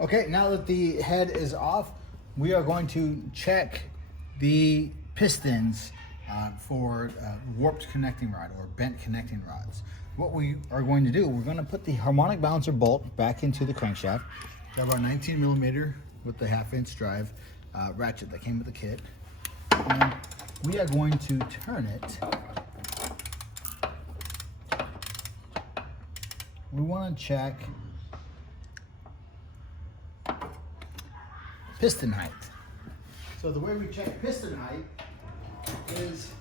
Okay, now that the head is off, we are going to check the pistons for warped connecting rod or bent connecting rods. What we are going to do, we're going to put the harmonic balancer bolt back into the crankshaft. We have our 19 millimeter with the 1/2-inch drive ratchet that came with the kit. And we are going to turn it. We want to check piston height. So the way we check piston height is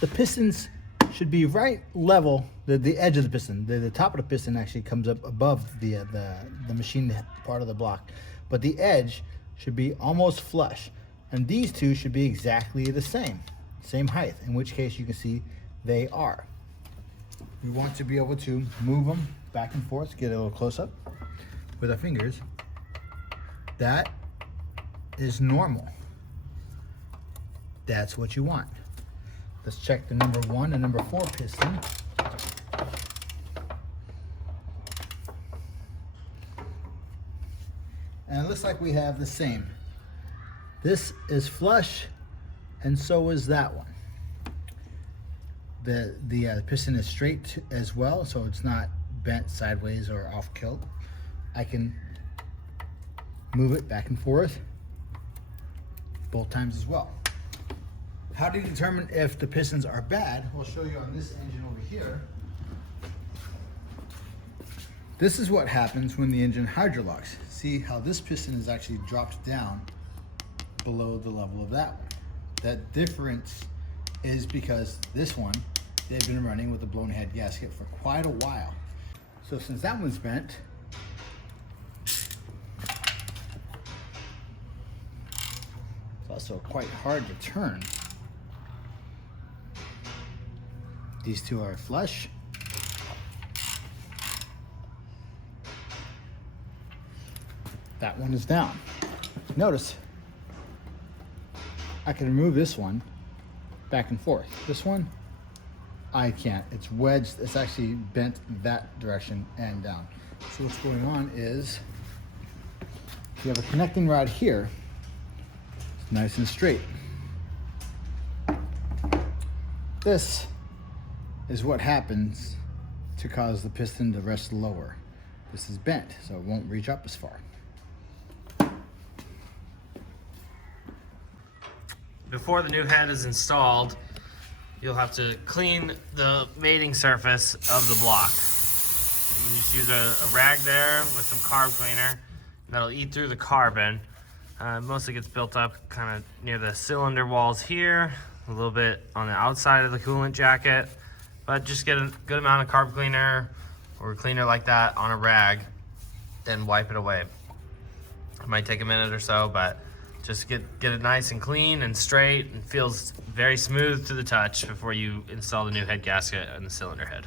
the pistons should be right level. The edge of the piston, the top of the piston actually comes up above the machine part of the block, but the edge should be almost flush, and these two should be exactly the same height, in which case you can see they are. We want to be able to move them back and forth, get a little close up with our fingers. That is normal. That's what you want. Let's check the number 1 and number 4 piston. And it looks like we have the same. This is flush, and so is that one. The piston is straight as well, so it's not bent sideways or off kilt. I can move it back and forth both times as well. How do you determine if the pistons are bad? We'll show you on this engine over here. This is what happens when the engine hydrolocks. See how this piston is actually dropped down below the level of that one. That difference is because this one, they've been running with a blown head gasket for quite a while. So since that one's bent, it's also quite hard to turn. These two are flush. That one is down. Notice, I can remove this one back and forth. This one, I can't. It's wedged. It's actually bent that direction and down. So what's going on is you have a connecting rod here. It's nice and straight. This is what happens to cause the piston to rest lower. This is bent, so it won't reach up as far. Before the new head is installed, you'll have to clean the mating surface of the block. You can just use a rag there with some carb cleaner. That'll eat through the carbon. Mostly gets built up kind of near the cylinder walls here, a little bit on the outside of the coolant jacket. But just get a good amount of carb cleaner or a cleaner like that on a rag, then wipe it away. It might take a minute or so, but just get it nice and clean and straight, and feels very smooth to the touch before you install the new head gasket and the cylinder head.